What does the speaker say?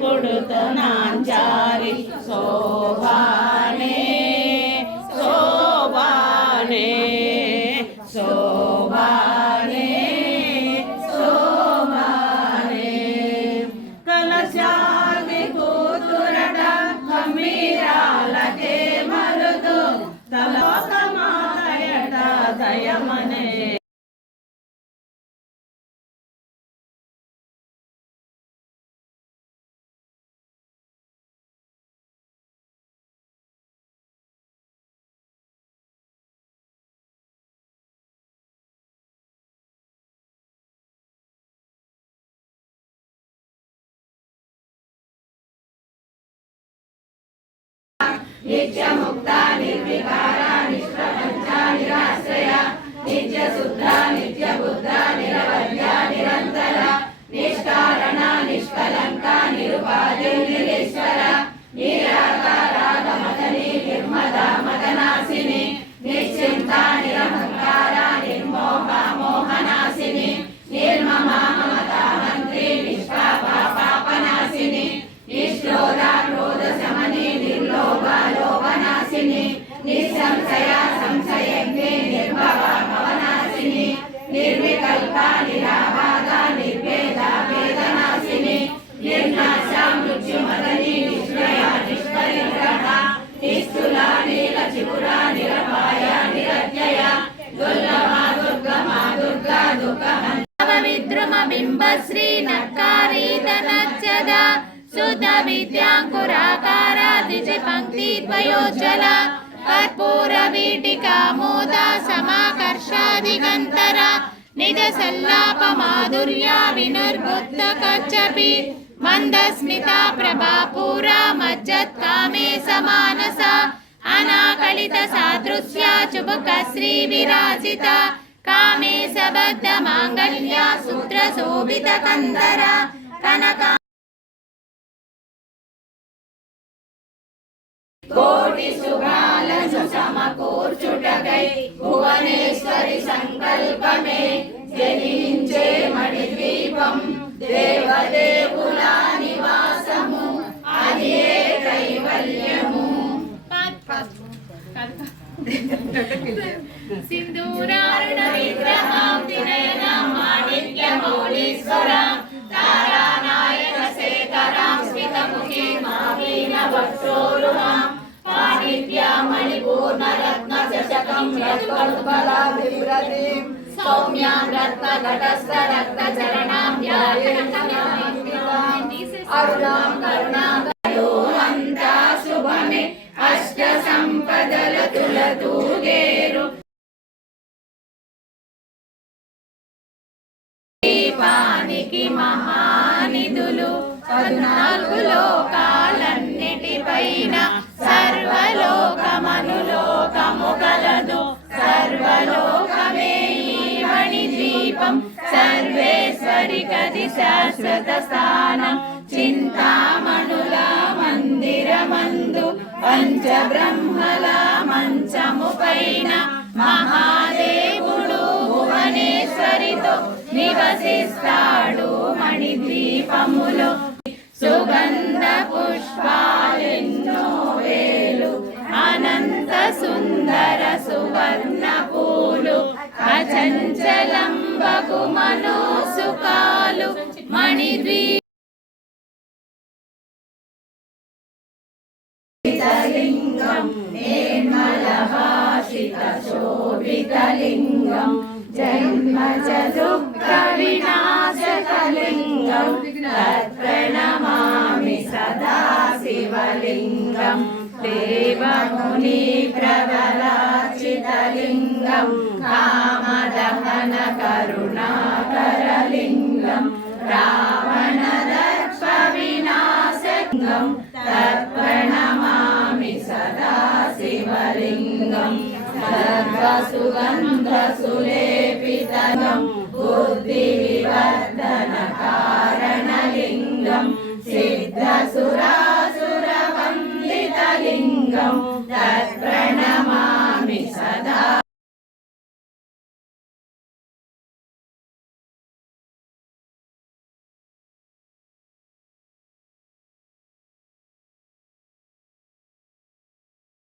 കൊടുത്ത നാഞ്ചാരി സോഭാനേ സോഭാനേ സോഭാനേ സോഭാനേ കലശാതി കൂത്തുരട കമ്മീരാലേ മരുതു തലോകമായട ദയമനേ దయమనే నిత్యముక్త నిర్వికార విద్రుమ బింబ శ్రీ నక్కారీతనచ్చద సుత విద్యాంకురాకార దిజి పంక్తి ద్వయోజ్వల కర్పూర వీటికా మోద సమాకర్షాదిగంతర నిజ సల్లాప మాధుర్య వినుర్బుద్ధ కచ్చపి మందస్మిత ప్రభాపూర మజ్జత్ కామే సమానస అనాకళిత సాదృశ్య చుబుక శ్రీ విరాజిత కామే సబద్ధ మాంగళ్య సూత్ర శోభిత కందర కనక కోటి శుభాలను సమకూర్చుటకై భువనేశ్వరి సంకల్పమే జనించే మణిద్వీపం దేవదేవుల నివాసము అది ఏ కైవల్యము సింధూరా మౌళీశ్వరం తారానాయక శేఖరం స్మితముఖి మావీన పద్నాలుగు లోకాలన్నిటిపైన సర్వలోకమనులోకము గలదు సర్వలోకమే మణి దీపం సర్వేశ్వరి గది శాశ్వత స్థానం. చింతామణుల మందిరమందు పంచబ్రహ్మల మంచము పైన మహాదేవుడు భువనేశ్వరితో నివసిస్తాడు. చంచలంబకు మనోసుకాలు మణిద్వీ లింగం నిర్మల భాషిత శోభితలింగం జన్మజ దుఃఖ సదా శివలింగం దేవముని ప్రబలాచితలింగం కామదహన కరుణాకరలింగం రావణ దర్ప వినాశలింగం తత్ప్రణమామి సదా శివలింగం సర్వసుగంధ సులేపితనం బుద్ధి వివర్ధన కారణలింగం సిద్ధ సుర